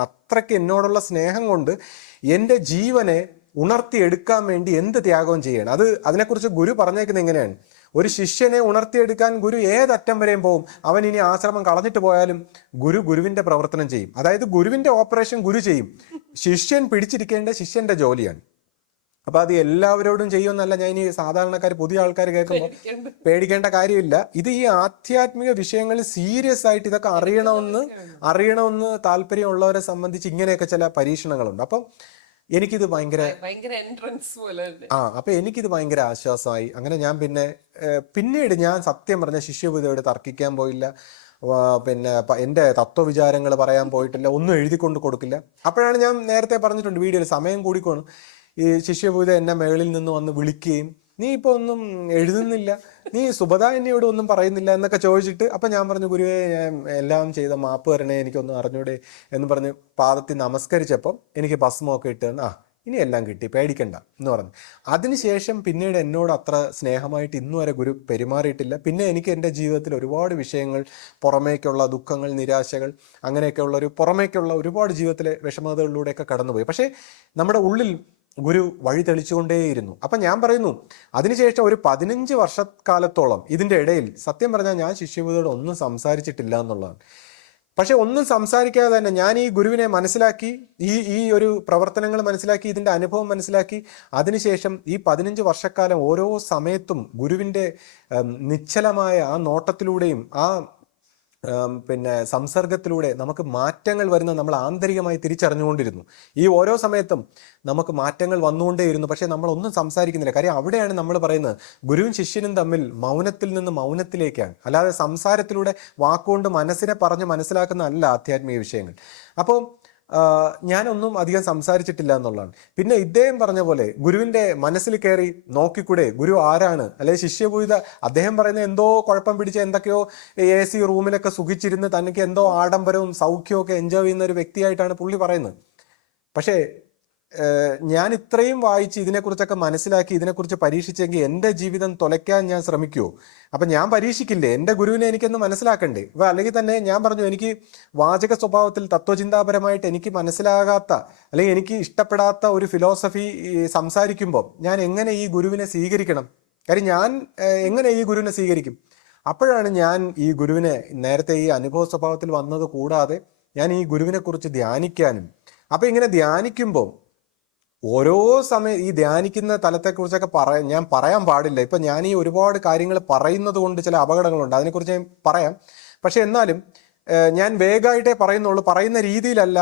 അത്രയ്ക്ക് എന്നോടുള്ള സ്നേഹം കൊണ്ട് എൻ്റെ ജീവനെ ഉണർത്തിയെടുക്കാൻ വേണ്ടി എന്ത് ത്യാഗവും ചെയ്യണം. അതിനെക്കുറിച്ച് ഗുരു പറഞ്ഞേക്കുന്നത് എങ്ങനെയാണ്? ഒരു ശിഷ്യനെ ഉണർത്തിയെടുക്കാൻ ഗുരു ഏതറ്റം വരെയും പോകും. അവൻ ഇനി ആശ്രമം കളഞ്ഞിട്ട് പോയാലും ഗുരുവിന്റെ പ്രവർത്തനം ചെയ്യും. അതായത് ഗുരുവിന്റെ ഓപ്പറേഷൻ ഗുരു ചെയ്യും. ശിഷ്യൻ പിടിച്ചിരിക്കേണ്ട ശിഷ്യന്റെ ജോലിയാണ്. അപ്പൊ അത് എല്ലാവരോടും ചെയ്യുമെന്നല്ല ഞാൻ ഈ സാധാരണക്കാർ പുതിയ ആൾക്കാർ കേൾക്കുമ്പോൾ പേടിക്കേണ്ട കാര്യമില്ല. ഇത് ഈ ആധ്യാത്മിക വിഷയങ്ങളിൽ സീരിയസ് ആയിട്ട് ഇതൊക്കെ അറിയണമെന്ന് താല്പര്യമുള്ളവരെ സംബന്ധിച്ച് ഇങ്ങനെയൊക്കെ ചില പരീക്ഷണങ്ങളുണ്ട്. അപ്പം എനിക്കിത് ഭയങ്കര എനിക്കിത് ഭയങ്കര ആശ്വാസമായി. അങ്ങനെ ഞാൻ പിന്നീട് ഞാൻ സത്യം പറഞ്ഞ ശിഷ്യപൂജയോട് തർക്കിക്കാൻ പോയില്ല. പിന്നെ എൻ്റെ തത്വവിചാരങ്ങൾ പറയാൻ പോയിട്ടില്ല. ഒന്നും എഴുതിക്കൊണ്ട് കൊടുക്കില്ല. അപ്പോഴാണ് ഞാൻ നേരത്തെ പറഞ്ഞിട്ടുണ്ട് വീഡിയോയിൽ, സമയം കൂടിക്കോണം, ഈ ശിഷ്യപൂജ എന്നെ മേളിൽ നിന്ന് വന്ന് വിളിക്കുകയും നീ ഇപ്പൊ ഒന്നും എഴുതുന്നില്ല, നീ സുഭദ എന്നോട് ഒന്നും പറയുന്നില്ല എന്നൊക്കെ ചോദിച്ചിട്ട്, അപ്പൊ ഞാൻ പറഞ്ഞു ഗുരുവേ ഞാൻ എല്ലാം ചെയ്ത മാപ്പ് തരണേ, എനിക്കൊന്നും അറിഞ്ഞൂടെ എന്ന് പറഞ്ഞ് പാദത്തിൽ നമസ്കരിച്ചപ്പം എനിക്ക് ഭസ്മൊക്കെ ഇട്ട് ഇനി എല്ലാം കിട്ടി, പേടിക്കണ്ട എന്ന് പറഞ്ഞു. അതിനുശേഷം പിന്നീട് എന്നോട് അത്ര സ്നേഹമായിട്ട് ഇന്നുവരെ ഗുരു പെരുമാറിയിട്ടില്ല. പിന്നെ എനിക്ക് എൻ്റെ ജീവിതത്തിൽ ഒരുപാട് വിഷയങ്ങൾ, പുറമേക്കുള്ള ദുഃഖങ്ങൾ, നിരാശകൾ, അങ്ങനെയൊക്കെയുള്ള പുറമേക്കുള്ള ഒരുപാട് ജീവിതത്തിലെ വിഷമതകളിലൂടെയൊക്കെ കടന്നുപോയി. പക്ഷേ നമ്മുടെ ഉള്ളിൽ ഗുരു വഴി തെളിച്ചുകൊണ്ടേയിരുന്നു. അപ്പം ഞാൻ പറയുന്നു, അതിനുശേഷം ഒരു 15 വർഷക്കാലത്തോളം ഇതിൻ്റെ ഇടയിൽ സത്യം പറഞ്ഞാൽ ഞാൻ ശിഷ്യപൂജയോട് ഒന്നും സംസാരിച്ചിട്ടില്ല എന്നുള്ളതാണ്. പക്ഷെ ഒന്നും സംസാരിക്കാതെ തന്നെ ഞാൻ ഈ ഗുരുവിനെ മനസ്സിലാക്കി, ഈ ഒരു പ്രവർത്തനങ്ങൾ മനസ്സിലാക്കി, ഇതിൻ്റെ അനുഭവം മനസ്സിലാക്കി. അതിനുശേഷം ഈ 15 വർഷക്കാലം ഓരോ സമയത്തും ഗുരുവിൻ്റെ നിശ്ചലമായ ആ നോട്ടത്തിലൂടെയും ആ സംസർഗത്തിലൂടെ നമുക്ക് മാറ്റങ്ങൾ വരുന്ന നമ്മൾ ആന്തരികമായി തിരിച്ചറിഞ്ഞുകൊണ്ടിരുന്നു. ഈ ഓരോ സമയത്തും നമുക്ക് മാറ്റങ്ങൾ വന്നുകൊണ്ടേയിരുന്നു. പക്ഷേ നമ്മളൊന്നും സംസാരിക്കുന്നില്ല. കാര്യം അവിടെയാണ് നമ്മൾ പറയുന്നത് ഗുരുവും ശിഷ്യനും തമ്മിൽ മൗനത്തിൽ നിന്ന് മൗനത്തിലേക്കാണ്. അല്ലാതെ സംസാരത്തിലൂടെ വാക്കുകൊണ്ട് മനസ്സിനെ പറഞ്ഞ് മനസ്സിലാക്കുന്ന അല്ല ആധ്യാത്മിക വിഷയങ്ങൾ. അപ്പോൾ ഞാനൊന്നും അധികം സംസാരിച്ചിട്ടില്ല എന്നുള്ളതാണ്. പിന്നെ ഇദ്ദേഹം പറഞ്ഞ പോലെ ഗുരുവിൻ്റെ മനസ്സിൽ കയറി നോക്കിക്കൂടെ, ഗുരു ആരാണ്? അല്ലെങ്കിൽ ശിഷ്യപൂജിത അദ്ദേഹം പറയുന്ന എന്തോ കുഴപ്പം പിടിച്ച എന്തൊക്കെയോ AC റൂമിലൊക്കെ സുഖിച്ചിരുന്ന് തനിക്ക് എന്തോ ആഡംബരവും സൗഖ്യവും ഒക്കെ എൻജോയ് ചെയ്യുന്ന ഒരു വ്യക്തിയായിട്ടാണ് പുള്ളി പറയുന്നത്. പക്ഷേ ഞാൻ ഇത്രയും വായിച്ച് ഇതിനെക്കുറിച്ചൊക്കെ മനസ്സിലാക്കി ഇതിനെക്കുറിച്ച് പരീക്ഷിച്ചെങ്കിൽ എൻ്റെ ജീവിതം തുലയ്ക്കാൻ ഞാൻ ശ്രമിക്കുമോ? അപ്പം ഞാൻ പരീക്ഷിക്കില്ലേ? എൻ്റെ ഗുരുവിനെ എനിക്കൊന്ന് മനസ്സിലാക്കണ്ടേ? അപ്പോൾ അല്ലെങ്കിൽ തന്നെ ഞാൻ പറഞ്ഞു, എനിക്ക് വാചക സ്വഭാവത്തിൽ തത്വചിന്താപരമായിട്ട് എനിക്ക് മനസ്സിലാകാത്ത അല്ലെങ്കിൽ എനിക്ക് ഇഷ്ടപ്പെടാത്ത ഒരു ഫിലോസഫി സംസാരിക്കുമ്പോൾ ഞാൻ എങ്ങനെ ഈ ഗുരുവിനെ സ്വീകരിക്കണം? കാര്യം ഞാൻ എങ്ങനെ ഈ ഗുരുവിനെ സ്വീകരിക്കും? അപ്പോഴാണ് ഞാൻ ഈ ഗുരുവിനെ നേരത്തെ ഈ അനുഭവ സ്വഭാവത്തിൽ വന്നത് കൂടാതെ ഞാൻ ഈ ഗുരുവിനെ കുറിച്ച് ധ്യാനിക്കാനും, അപ്പം ഇങ്ങനെ ധ്യാനിക്കുമ്പോൾ ഓരോ സമയം ഈ ധ്യാനിക്കുന്ന തലത്തെക്കുറിച്ചൊക്കെ ഞാൻ പറയാൻ പാടില്ല. ഇപ്പം ഞാൻ ഈ ഒരുപാട് കാര്യങ്ങൾ പറയുന്നത് കൊണ്ട് ചില അപകടങ്ങളുണ്ട്, അതിനെക്കുറിച്ച് ഞാൻ പറയാം. പക്ഷെ എന്നാലും ഞാൻ വേഗമായിട്ടേ പറയുന്നുള്ളൂ. പറയുന്ന രീതിയിലല്ല